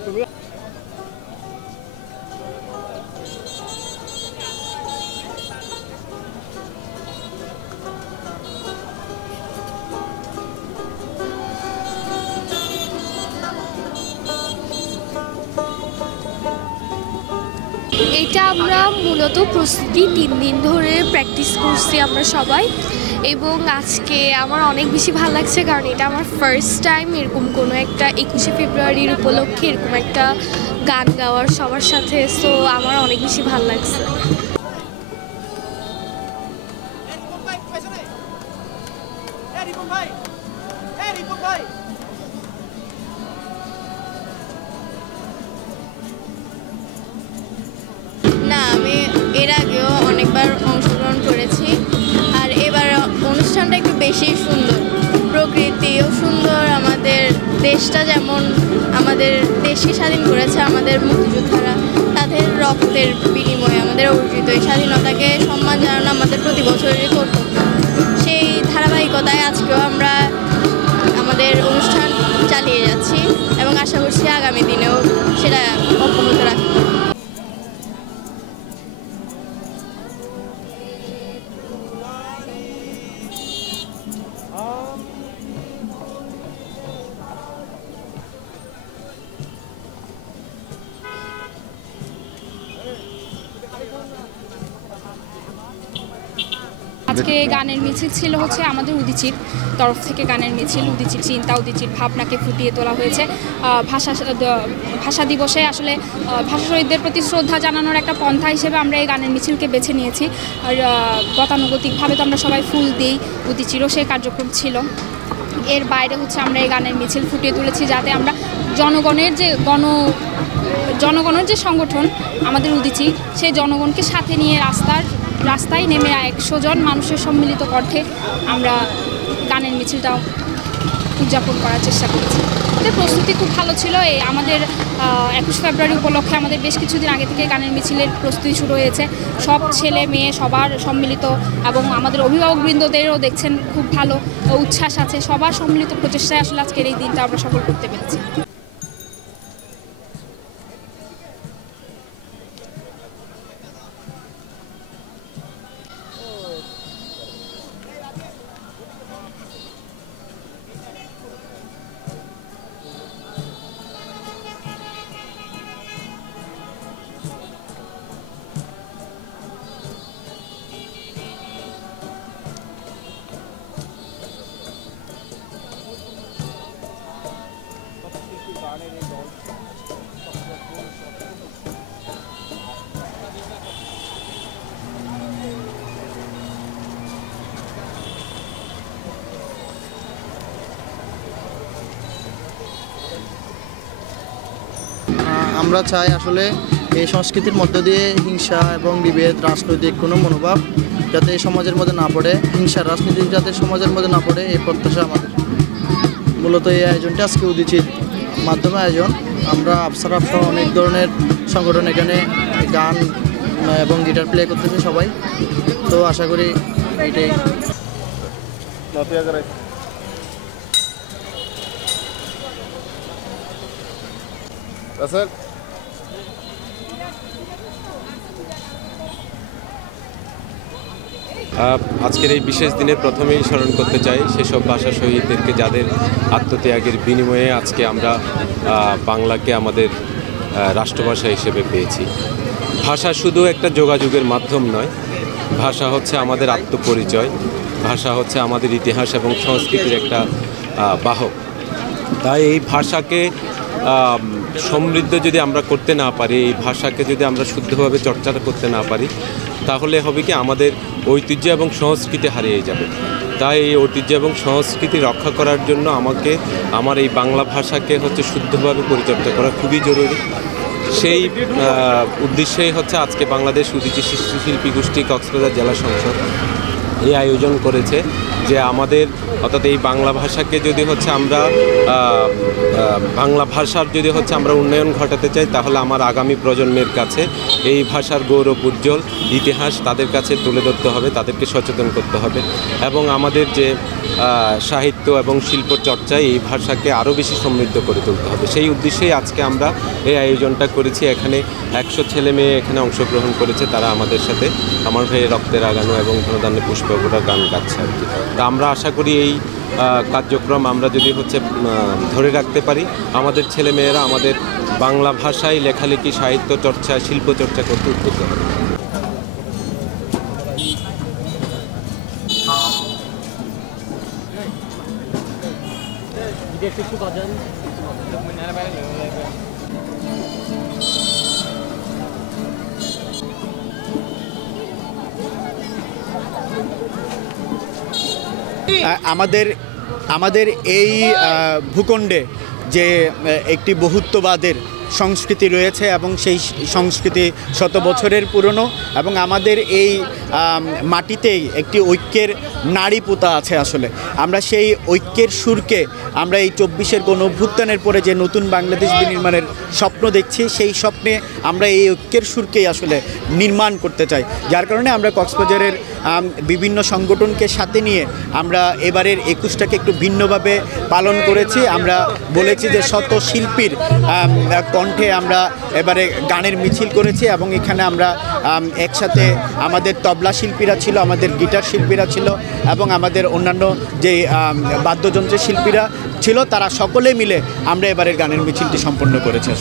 এটা আমরা মূলত প্রস্তুতি 3 দিন ধরে প্র্যাকটিস করছি আমরা সবাই, এবং আজকে আমার অনেক বেশি ভালো লাগছে কারণ এটা আমার ফার্স্ট টাইম এরকম কোনো একটা 21শে ফেব্রুয়ারির উপলক্ষে এরকম একটা গান গাওয়ার সবার সাথে। সো আমার অনেক বেশি ভালো লাগছে। না, আমি এর আগেও অনেকবার অংশগ্রহণ করেছি, আর এবার অনুষ্ঠানটা একটু বেশি সুন্দর, প্রকৃতিও সুন্দর। আমাদের দেশটা যেমন আমাদের দেশকে স্বাধীন করেছে আমাদের মুক্তিযোদ্ধারা, তাদের রক্তের বিনিময়ে আমাদের অর্জিত এই স্বাধীনতাকে সম্মান জানানো আমাদের প্রতি বছরেরই কর্তব্য। সেই ধারাবাহিকতায় আজকেও আমরা আমাদের অনুষ্ঠান চালিয়ে যাচ্ছি এবং আশা করছি আগামী দিনেও সেটা অব্যাহত রাখবো। আজকে গানের মিছিল ছিল হচ্ছে আমাদের উদীচীর তরফ থেকে গানের মিছিল, উদীচীর চিন্তা, উদীচীর ভাবনাকে ফুটিয়ে তোলা হয়েছে। ভাষা দিবসে আসলে ভাষা শহীদদের প্রতি শ্রদ্ধা জানানোর একটা পন্থা হিসেবে আমরা এই গানের মিছিলকে বেছে নিয়েছি। আর গতানুগতিকভাবে তো আমরা সবাই ফুল দিই, উদীচীরও সেই কার্যক্রম ছিল। এর বাইরে হচ্ছে আমরা এই গানের মিছিল ফুটিয়ে তুলেছি যাতে আমরা জনগণের যে সংগঠন আমাদের উদীচী, সেই জনগণকে সাথে নিয়ে রাস্তায় নেমে 100 জন মানুষের সম্মিলিত কণ্ঠে আমরা গানের মিছিলটা উদযাপন করার চেষ্টা করেছি। এতে প্রস্তুতি খুব ভালো ছিল। আমাদের 21 ফেব্রুয়ারি উপলক্ষে আমাদের বেশ কিছুদিন আগে থেকে গানের মিছিলের প্রস্তুতি শুরু হয়েছে। সব ছেলে মেয়ে সবার সম্মিলিত, এবং আমাদের অভিভাবকবৃন্দদেরও দেখছেন খুব ভালো উচ্ছ্বাস আছে। সবার সম্মিলিত প্রচেষ্টায় আসলে আজকের এই দিনটা আমরা সফল করতে পেরেছি। আমরা চাই আসলে এই সংস্কৃতির মধ্য দিয়ে হিংসা এবং বিভেদ, রাজনৈতিক কোনো মনোভাব যাতে এই সমাজের মধ্যে না পড়ে, হিংসার রাজনীতি যাতে সমাজের মধ্যে না পড়ে, এই প্রত্যাশা আমাদের। মূলত এই আয়োজনটা আজকে উদীচীর মাধ্যমে আয়োজন। আমরা আফসার সহ অনেক ধরনের সংগঠন এখানে গান এবং গিটার প্লে করতেছে সবাই। তো আশা করি এইটাই। আজকের এই বিশেষ দিনে প্রথমেই স্মরণ করতে চাই সেসব ভাষা শহীদদেরকে যাদের আত্মত্যাগের বিনিময়ে আজকে আমরা বাংলাকে আমাদের রাষ্ট্রভাষা হিসেবে পেয়েছি। ভাষা শুধু একটা যোগাযোগের মাধ্যম নয়, ভাষা হচ্ছে আমাদের আত্মপরিচয়, ভাষা হচ্ছে আমাদের ইতিহাস এবং সংস্কৃতির একটা বাহক। তাই এই ভাষাকে সমৃদ্ধ যদি আমরা করতে না পারি, এই ভাষাকে যদি আমরা শুদ্ধভাবে চর্চা করতে না পারি, তাহলে হবে কি আমাদের ঐতিহ্য এবং সংস্কৃতি হারিয়ে যাবে। তাই এই ঐতিহ্য এবং সংস্কৃতি রক্ষা করার জন্য আমাকে আমার এই বাংলা ভাষাকে হচ্ছে শুদ্ধভাবে পরিচর্যা করা খুবই জরুরি। সেই উদ্দেশ্যেই হচ্ছে আজকে বাংলাদেশ উদীচী শিল্পী গোষ্ঠী কক্সবাজার জেলা সংসদ এই আয়োজন করেছে যে আমাদের অর্থাৎ এই বাংলা ভাষাকে যদি হচ্ছে আমরা বাংলা ভাষার যদি হচ্ছে আমরা উন্নয়ন ঘটাতে চাই, তাহলে আমার আগামী প্রজন্মের কাছে এই ভাষার গৌরব উজ্জ্বল ইতিহাস তাদের কাছে তুলে ধরতে হবে, তাদেরকে সচেতন করতে হবে। এবং আমাদের যে সাহিত্য এবং শিল্প চর্চায় এই ভাষাকে আরও বেশি সমৃদ্ধ করে তুলতে হবে। সেই উদ্দেশ্যেই আজকে আমরা এই আয়োজনটা করেছি। এখানে 100 ছেলে মেয়ে এখানে অংশগ্রহণ করেছে, তারা আমাদের সাথে আমার হয়ে রক্তের আগানো এবং ধনধান্যে পুষ্পভরা গান গাচ্ছে আর কি। তা আমরা আশা করি এই কার্যক্রম আমরা যদি ধরে রাখতে পারি, আমাদের ছেলেমেয়েরা আমাদের বাংলা ভাষায় লেখালেখি, সাহিত্য চর্চা, শিল্প চর্চা করতে উদ্বুদ্ধ হবে। আমাদের এই ভূখণ্ডে যে একটি বহুত্ববাদের সংস্কৃতি রয়েছে এবং সেই সংস্কৃতি শত বছরের পুরনো, এবং আমাদের এই মাটিতেই একটি ঐক্যের নাড়ি পোতা আছে। আসলে আমরা সেই ঐক্যের সুরকে আমরা এই 24-এর গণ অভ্যুত্থানের পরে যে নতুন বাংলাদেশ বিনির্মাণের স্বপ্ন দেখছি, সেই স্বপ্নে আমরা এই ঐক্যের সুরকেই আসলে নির্মাণ করতে চাই। যার কারণে আমরা কক্সবাজারের বিভিন্ন সংগঠনকে সাথে নিয়ে আমরা এবারের 21টাকে একটু ভিন্নভাবে পালন করেছি। আমরা বলেছি যে শত শিল্পীর কণ্ঠে আমরা এবারে গানের মিছিল করেছি, এবং এখানে আমরা একসাথে আমাদের তবলা শিল্পীরা ছিল, আমাদের গিটার শিল্পীরা ছিল, এবং আমাদের অন্যান্য যে বাদ্যযন্ত্রের শিল্পীরা ছিল, তারা সকলে মিলে আমরা এবারের গানের মিছিলটি সম্পন্ন করেছি।